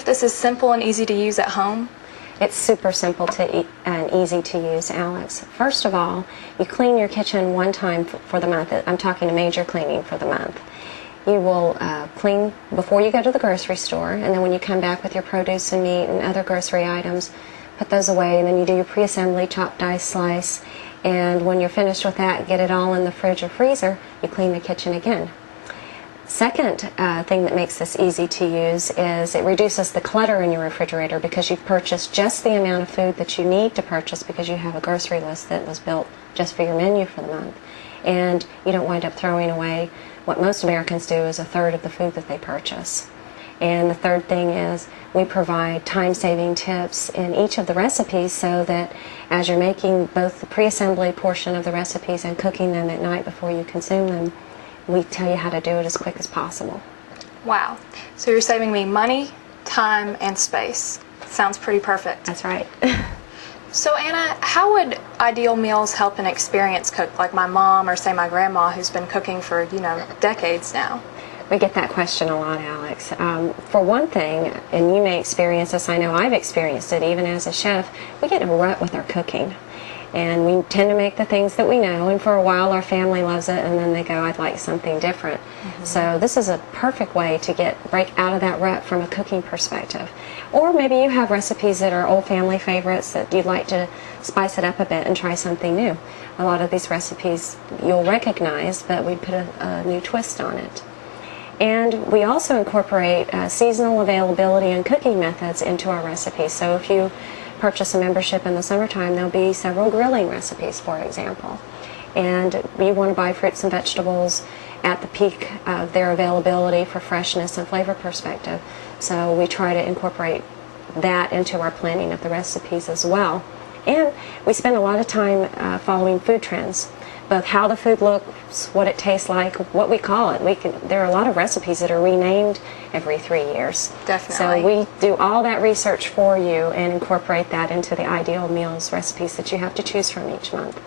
if this is simple and easy to use at home? It's super simple and easy to use, Alex. First of all, you clean your kitchen one time for the month. I'm talking a major cleaning for the month. You will clean before you go to the grocery store, and then when you come back with your produce and meat and other grocery items, put those away, and then you do your pre-assembly, chop, dice, slice, and when you're finished with that, get it all in the fridge or freezer, you clean the kitchen again. Second thing that makes this easy to use is it reduces the clutter in your refrigerator because you've purchased just the amount of food that you need to purchase because you have a grocery list that was built just for your menu for the month. And you don't wind up throwing away what most Americans do is a third of the food that they purchase. And the third thing is we provide time-saving tips in each of the recipes so that as you're making both the pre-assembly portion of the recipes and cooking them at night before you consume them, we tell you how to do it as quick as possible. Wow. So you're saving me money, time, and space. Sounds pretty perfect. That's right. So Anna, how would Ideal Mealz help an experienced cook like my mom or say my grandma who's been cooking for, decades now? We get that question a lot, Alex. For one thing, and you may experience this, I know I've experienced it even as a chef, we get in a rut with our cooking. And we tend to make the things that we know, and for a while our family loves it, and then they go, I'd like something different. So this is a perfect way to break out of that rut from a cooking perspective. Or maybe you have recipes that are old family favorites that you'd like to spice it up a bit and try something new. A lot of these recipes you'll recognize, but we put a new twist on it. And we also incorporate seasonal availability and cooking methods into our recipes. So if you purchase a membership in the summertime, there'll be several grilling recipes, for example. And you want to buy fruits and vegetables at the peak of their availability for freshness and flavor perspective. So we try to incorporate that into our planning of the recipes as well. And we spend a lot of time following food trends, both how the food looks, what it tastes like, what we call it. There are a lot of recipes that are renamed every 3 years. Definitely. So we do all that research for you and incorporate that into the Ideal Mealz recipes that you have to choose from each month.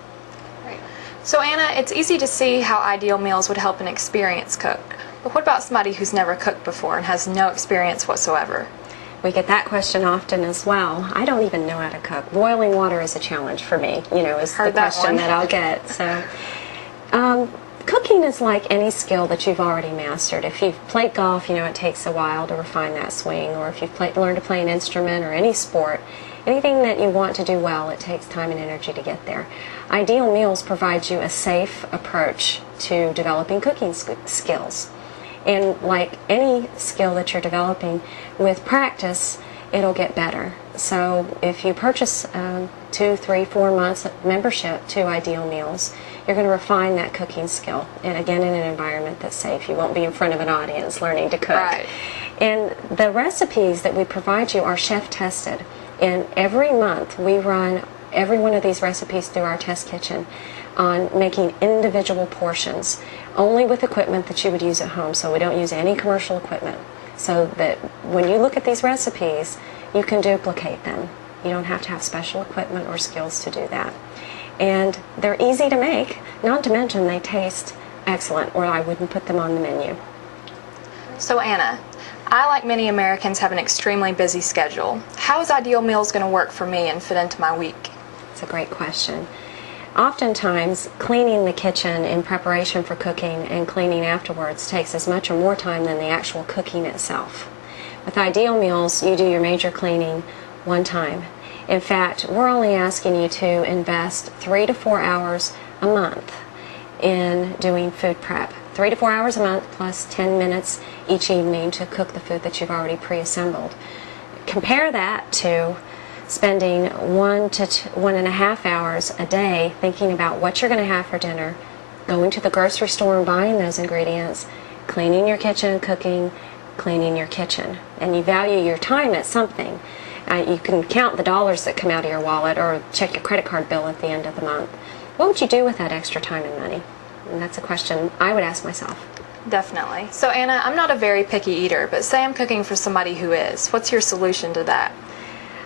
Right. So Anna, it's easy to see how Ideal Mealz would help an experienced cook. But what about somebody who's never cooked before and has no experience whatsoever? We get that question often as well. I don't even know how to cook. Boiling water is a challenge for me, is the question that I'll get. So, cooking is like any skill that you've already mastered. If you've played golf, it takes a while to refine that swing. Or if you've learned to play an instrument or any sport, anything that you want to do well, it takes time and energy to get there. Ideal Mealz provides you a safe approach to developing cooking skills. And like any skill that you're developing, with practice, it'll get better. So if you purchase 2, 3, 4 months membership to Ideal Mealz, you're going to refine that cooking skill. And again, in an environment that's safe. You won't be in front of an audience learning to cook. Right. And the recipes that we provide you are chef tested. And every month we run every one of these recipes through our test kitchen on making individual portions, only with equipment that you would use at home. So we don't use any commercial equipment. So that when you look at these recipes, you can duplicate them. You don't have to have special equipment or skills to do that. And they're easy to make, not to mention they taste excellent, or I wouldn't put them on the menu. So Anna, I, like many Americans, have an extremely busy schedule. How is Ideal Mealz going to work for me and fit into my week? It's a great question. Oftentimes, cleaning the kitchen in preparation for cooking and cleaning afterwards takes as much or more time than the actual cooking itself. With Ideal Mealz, you do your major cleaning one time. In fact, we're only asking you to invest 3 to 4 hours a month in doing food prep. 3 to 4 hours a month plus 10 minutes each evening to cook the food that you've already pre-assembled. Compare that to spending 1 to 1.5 hours a day thinking about what you're going to have for dinner, going to the grocery store and buying those ingredients, cleaning your kitchen, cooking, cleaning your kitchen. And you value your time at something. You can count the dollars that come out of your wallet or check your credit card bill at the end of the month. What would you do with that extra time and money? And that's a question I would ask myself. Definitely. So Anna, I'm not a very picky eater, but say I'm cooking for somebody who is. What's your solution to that?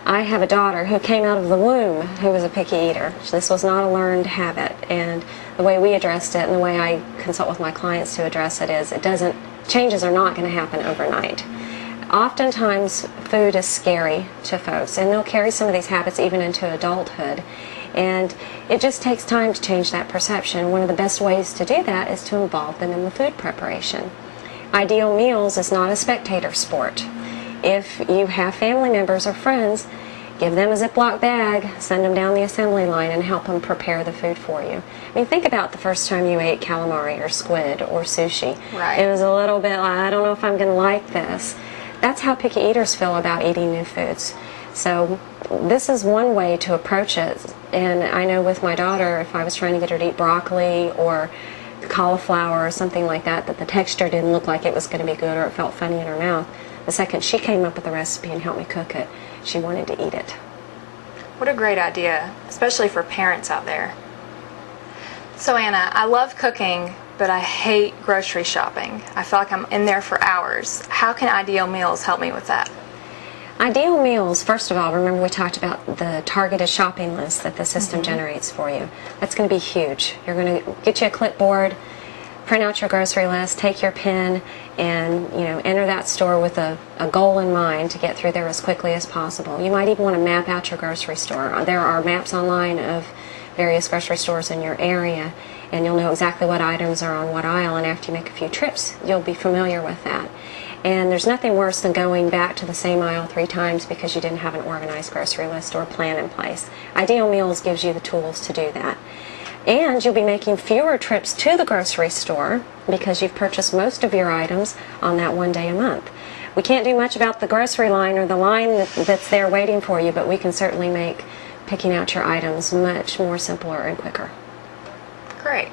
I have a daughter who came out of the womb who was a picky eater. This was not a learned habit, and the way we addressed it and the way I consult with my clients to address it is changes are not going to happen overnight. Oftentimes, food is scary to folks, and they'll carry some of these habits even into adulthood. And it just takes time to change that perception. One of the best ways to do that is to involve them in the food preparation. Ideal Mealz is not a spectator sport. If you have family members or friends, give them a Ziploc bag, send them down the assembly line, and help them prepare the food for you. I mean, think about the first time you ate calamari or squid or sushi. Right. It was a little bit like, I don't know if I'm going to like this. That's how picky eaters feel about eating new foods. So this is one way to approach it. And I know with my daughter, if I was trying to get her to eat broccoli or cauliflower or something like that, that the texture didn't look like it was going to be good or it felt funny in her mouth, the second she came up with a recipe and helped me cook it, she wanted to eat it. What a great idea, especially for parents out there. So Anna, I love cooking, but I hate grocery shopping. I feel like I'm in there for hours. How can Ideal Mealz help me with that? Ideal Mealz, first of all, remember we talked about the targeted shopping list that the system generates for you. That's going to be huge. You're going to get you a clipboard, print out your grocery list, take your pen, and enter that store with a goal in mind to get through there as quickly as possible. You might even want to map out your grocery store. There are maps online of various grocery stores in your area, and you'll know exactly what items are on what aisle, and after you make a few trips, you'll be familiar with that. And there's nothing worse than going back to the same aisle 3 times because you didn't have an organized grocery list or plan in place. Ideal Mealz gives you the tools to do that. And you'll be making fewer trips to the grocery store because you've purchased most of your items on that one day a month. We can't do much about the grocery line or the line that's there waiting for you, but we can certainly make picking out your items much more simpler and quicker. Great.